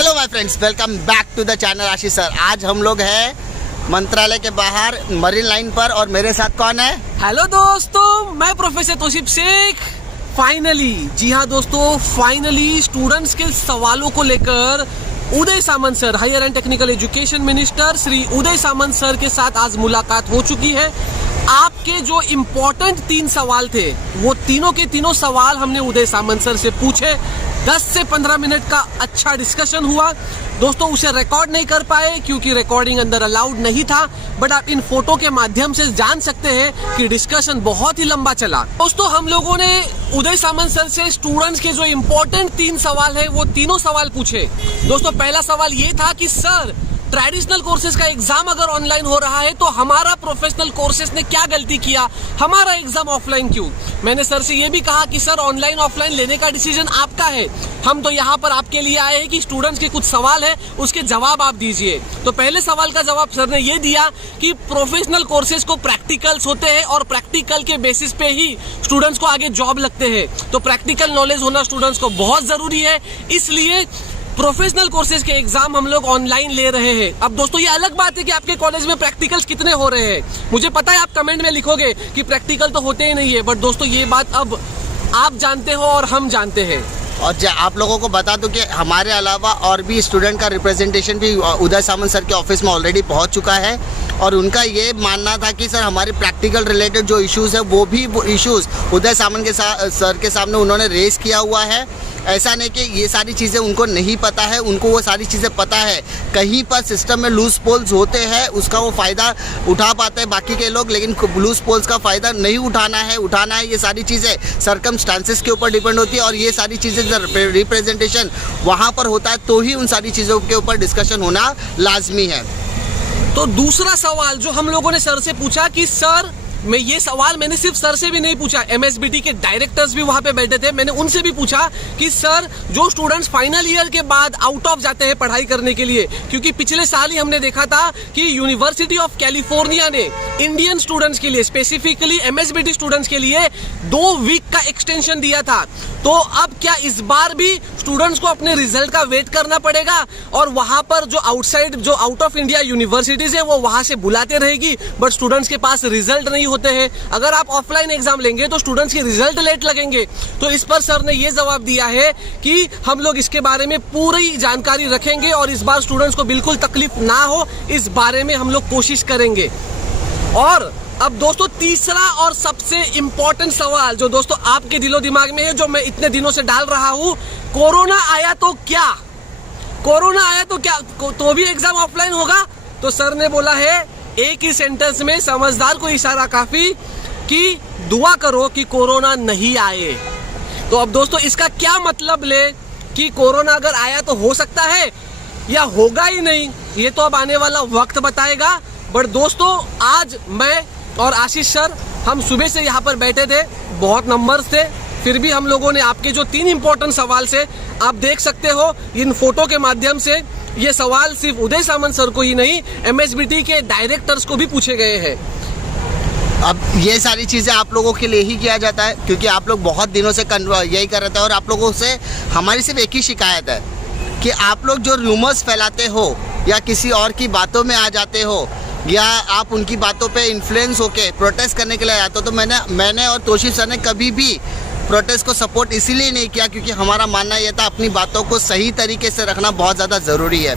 Hello my friends, welcome back to the channel Ashish sir. आज हम लोग हैं मंत्रालय के बाहर मरीन लाइन पर और मेरे साथ कौन है? हेलो दोस्तों, मैं प्रोफेसर तौसीफ शेख। फाइनली, जी हाँ दोस्तों, फाइनली स्टूडेंट्स के सवालों को लेकर Uday Samant sir, higher and technical education minister Shri Uday Samant sir के साथ आज मुलाकात हो चुकी है। आपके जो इम्पोर्टेंट 3 सवाल थे, वो तीनों के तीनों सवाल हमने उदय सामंत सर से पूछे। 10 से 15 मिनट का अच्छा डिस्कशन हुआ। दोस्तों उसे रिकॉर्ड नहीं कर पाए क्योंकि रिकॉर्डिंग अंदर अलाउड नहीं था, बट आप इन फोटो के माध्यम से जान सकते हैं कि डिस्कशन बहुत ही लंबा चला। दोस्तों हम लोगों ने उदय सामंत सर से स्टूडेंट्स के जो इम्पोर्टेंट 3 सवाल है वो तीनों सवाल पूछे। दोस्तों पहला सवाल ये था कि सर, ट्रेडिशनल कोर्सेज का एग्जाम अगर ऑनलाइन हो रहा है तो हमारा प्रोफेशनल कोर्सेज ने क्या गलती किया, हमारा एग्जाम ऑफलाइन क्यों? मैंने सर से ये भी कहा कि सर ऑनलाइन ऑफलाइन लेने का डिसीजन आपका है, हम तो यहाँ पर आपके लिए आए हैं कि स्टूडेंट्स के कुछ सवाल है उसके जवाब आप दीजिए। तो पहले सवाल का जवाब सर ने ये दिया कि प्रोफेशनल कोर्सेज को प्रैक्टिकल्स होते हैं और प्रैक्टिकल के बेसिस पे ही स्टूडेंट्स को आगे जॉब लगते हैं, तो प्रैक्टिकल नॉलेज होना स्टूडेंट्स को बहुत जरूरी है, इसलिए प्रोफेशनल कोर्सेज के एग्जाम हम लोग ऑनलाइन ले रहे हैं। अब दोस्तों ये अलग बात है कि आपके कॉलेज में प्रैक्टिकल्स कितने हो रहे हैं, मुझे पता है आप कमेंट में लिखोगे कि प्रैक्टिकल तो होते ही नहीं है, बट दोस्तों ये बात अब आप जानते हो और हम जानते हैं। और आप लोगों को बता दूं कि हमारे अलावा और भी स्टूडेंट का रिप्रेजेंटेशन भी उदय सामंत सर के ऑफिस में ऑलरेडी पहुंच चुका है और उनका ये मानना था कि सर हमारे प्रैक्टिकल रिलेटेड जो इश्यूज़ है वो इश्यूज़ उदय सामंत के सर के सामने उन्होंने रेस किया हुआ है। ऐसा नहीं कि ये सारी चीज़ें उनको नहीं पता है, उनको वो सारी चीज़ें पता है। कहीं पर सिस्टम में लूज पोल्स होते हैं, उसका वो फ़ायदा उठा पाते हैं बाकी के लोग, लेकिन लूज पोल्स का फ़ायदा नहीं उठाना है। ये सारी चीज़ें सर्कमस्टांसेस के ऊपर डिपेंड होती है और ये सारी चीज़ें रिप्रेजेंटेशन वहाँ पर होता है तो ही उन सारी चीज़ों के ऊपर डिस्कशन होना लाजमी है। तो दूसरा सवाल जो हम लोगों ने सर से पूछा कि सर, ये सवाल मैंने सिर्फ सर से भी नहीं पूछा, MSBT के डायरेक्टर्स भी वहां पे बैठे थे, मैंने उनसे भी पूछा कि सर जो स्टूडेंट्स फाइनल ईयर के बाद आउट ऑफ जाते हैं पढ़ाई करने के लिए, क्योंकि पिछले साल ही हमने देखा था कि यूनिवर्सिटी ऑफ कैलिफोर्निया ने इंडियन स्टूडेंट्स के लिए, स्पेसिफिकली MSBT स्टूडेंट्स के लिए 2 वीक का एक्सटेंशन दिया था। तो अब क्या इस बार भी स्टूडेंट्स को अपने रिजल्ट का वेट करना पड़ेगा और वहां पर जो आउट ऑफ इंडिया यूनिवर्सिटीज है वो वहां से बुलाते रहेगी, बट स्टूडेंट्स के पास रिजल्ट नहीं होते हैं। अगर आप ऑफलाइन एग्जाम लेंगे तो स्टूडेंट्स के रिजल्ट लेट लगेंगे। तो इस पर सर ने ये जवाब दिया है कि हम लोग इसके बारे में पूरी जानकारी रखेंगे और इस बार स्टूडेंट्स को बिल्कुल तकलीफ ना हो, इस बारे में हम लोग कोशिश करेंगे। और अब दोस्तों तीसरा और सबसे इंपॉर्टेंट सवाल जो दोस्तों आपके दिलो दिमाग में है, जो मैं इतने दिनों से डाल रहा हूं, कोरोना आया तो क्या, कोरोना आया तो क्या, तो भी एग्जाम ऑफलाइन होगा? तो सर ने बोला है एक ही सेंटेंस में, समझदार को इशारा काफी, कि दुआ करो कि कोरोना नहीं आए। तो अब दोस्तों इसका क्या मतलब ले कि कोरोना अगर आया तो हो सकता है या होगा ही नहीं, ये तो अब आने वाला वक्त बताएगा। बट दोस्तों आज मैं और आशीष सर हम सुबह से यहाँ पर बैठे थे, बहुत नंबर्स थे, फिर भी हम लोगों ने आपके जो 3 इंपॉर्टेंट सवाल से, आप देख सकते हो इन फोटो के माध्यम से, ये सवाल सिर्फ उदय सामंत सर को ही नहीं MSBT के डायरेक्टर्स को भी पूछे गए हैं। अब ये सारी चीज़ें आप लोगों के लिए ही किया जाता है क्योंकि आप लोग बहुत दिनों से यही कर रहे थे और आप लोगों से हमारी सिर्फ एक ही शिकायत है कि आप लोग जो रूमर्स फैलाते हो या किसी और की बातों में आ जाते हो या आप उनकी बातों पे इन्फ्लुएंस होके प्रोटेस्ट करने के लिए आते हो, तो मैंने और तौसीफ सर ने कभी भी प्रोटेस्ट को सपोर्ट इसीलिए नहीं किया क्योंकि हमारा मानना यह था अपनी बातों को सही तरीके से रखना बहुत ज़्यादा ज़रूरी है।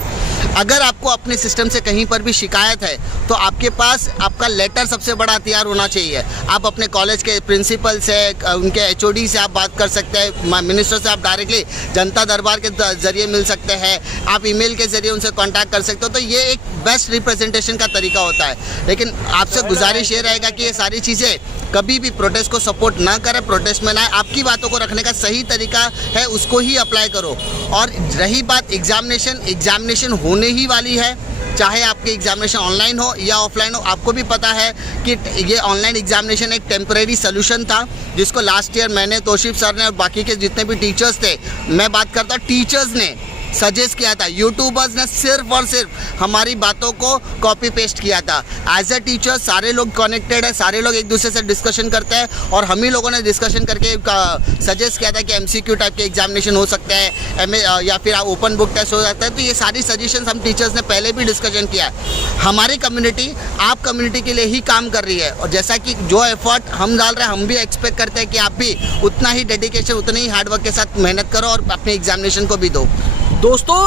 अगर आपको अपने सिस्टम से कहीं पर भी शिकायत है तो आपके पास आपका लेटर सबसे बड़ा हथियार होना चाहिए। आप अपने कॉलेज के प्रिंसिपल से, उनके HOD से आप बात कर सकते हैं, मिनिस्टर से आप डायरेक्टली जनता दरबार के जरिए मिल सकते हैं, आप ईमेल के जरिए उनसे कांटेक्ट कर सकते हो। तो ये एक बेस्ट रिप्रेजेंटेशन का तरीका होता है। लेकिन आपसे गुजारिश ये रहेगा कि ये सारी चीज़ें कभी भी प्रोटेस्ट को सपोर्ट ना करें, प्रोटेस्ट में ना, आपकी बातों को रखने का सही तरीका है उसको ही अप्लाई करो। और रही बात एग्जामिनेशन होने ही वाली है, चाहे आपके एग्जामिनेशन ऑनलाइन हो या ऑफलाइन हो। आपको भी पता है कि ये ऑनलाइन एग्जामिनेशन एक टेम्परेरी सोल्यूशन था जिसको लास्ट ईयर मैंने, तौसीफ सर ने और बाकी के जितने भी टीचर्स थे, मैं बात करता टीचर्स ने सजेस्ट किया था, यूट्यूबर्स ने सिर्फ और सिर्फ हमारी बातों को कॉपी पेस्ट किया था। एज अ टीचर सारे लोग कनेक्टेड है, सारे लोग एक दूसरे से डिस्कशन करते हैं और हम ही लोगों ने डिस्कशन करके सजेस्ट किया था कि MCQ टाइप के एग्जामिनेशन हो सकते हैं, या फिर ओपन बुक टेस्ट हो सकता है। तो ये सारी सजेशन हम टीचर्स ने पहले भी डिस्कशन किया है। हमारी कम्युनिटी आप कम्युनिटी के लिए ही काम कर रही है और जैसा कि जो एफर्ट हम डाल रहे हैं, हम भी एक्सपेक्ट करते हैं कि आप भी उतना ही डेडिकेशन, उतने ही हार्डवर्क के साथ मेहनत करो और अपने एग्जामिनेशन को भी दो। दोस्तों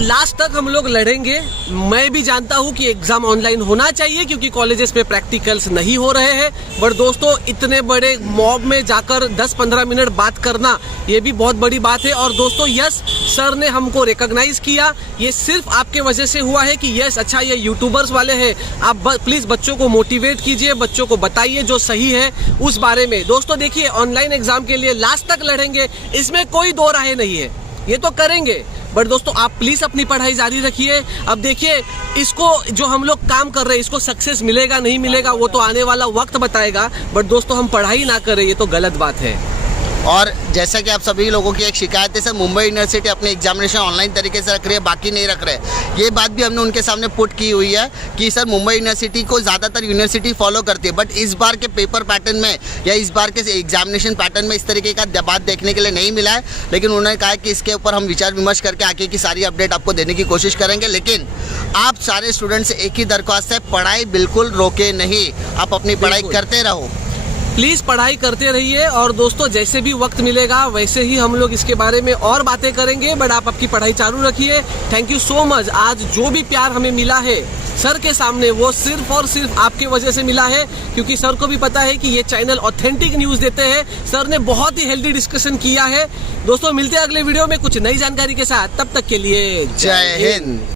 लास्ट तक हम लोग लड़ेंगे। मैं भी जानता हूं कि एग्जाम ऑनलाइन होना चाहिए क्योंकि कॉलेजेस में प्रैक्टिकल्स नहीं हो रहे हैं, बट दोस्तों इतने बड़े मॉब में जाकर 10-15 मिनट बात करना ये भी बहुत बड़ी बात है। और दोस्तों यस, सर ने हमको रिकॉग्नाइज किया, ये सिर्फ आपके वजह से हुआ है कि यस अच्छा ये यूट्यूबर्स वाले हैं। आप प्लीज बच्चों को मोटिवेट कीजिए, बच्चों को बताइए जो सही है उस बारे में। दोस्तों देखिए, ऑनलाइन एग्जाम के लिए लास्ट तक लड़ेंगे, इसमें कोई दो राय नहीं है, ये तो करेंगे। बट दोस्तों आप प्लीज अपनी पढ़ाई जारी रखिए। अब देखिए, इसको जो हम लोग काम कर रहे हैं इसको सक्सेस मिलेगा नहीं मिलेगा वो तो आने वाला वक्त बताएगा, बट दोस्तों हम पढ़ाई ना करें ये तो गलत बात है। और जैसा कि आप सभी लोगों की एक शिकायत है सर, मुंबई यूनिवर्सिटी अपने एग्जामिनेशन ऑनलाइन तरीके से रख रही है, बाकी नहीं रख रहे। ये बात भी हमने उनके सामने पुट की हुई है कि सर मुंबई यूनिवर्सिटी को ज़्यादातर यूनिवर्सिटी फॉलो करती है, बट इस बार के पेपर पैटर्न में या इस बार के एग्जामिनेशन पैटर्न में इस तरीके का बात देखने के लिए नहीं मिला है। लेकिन उन्होंने कहा कि इसके ऊपर हम विचार विमर्श करके आगे की सारी अपडेट आपको देने की कोशिश करेंगे। लेकिन आप सारे स्टूडेंट से एक ही दरख्वास्त है, पढ़ाई बिल्कुल रोके नहीं, आप अपनी पढ़ाई करते रहो। प्लीज पढ़ाई करते रहिए। और दोस्तों जैसे भी वक्त मिलेगा वैसे ही हम लोग इसके बारे में और बातें करेंगे, बट आप आपकी पढ़ाई चालू रखिए। Thank you so much. आज जो भी प्यार हमें मिला है सर के सामने वो सिर्फ और सिर्फ आपके वजह से मिला है, क्योंकि सर को भी पता है कि ये चैनल ऑथेंटिक न्यूज देते हैं। सर ने बहुत ही हेल्दी डिस्कशन किया है। दोस्तों मिलते हैं अगले वीडियो में कुछ नई जानकारी के साथ, तब तक के लिए जय हिंद।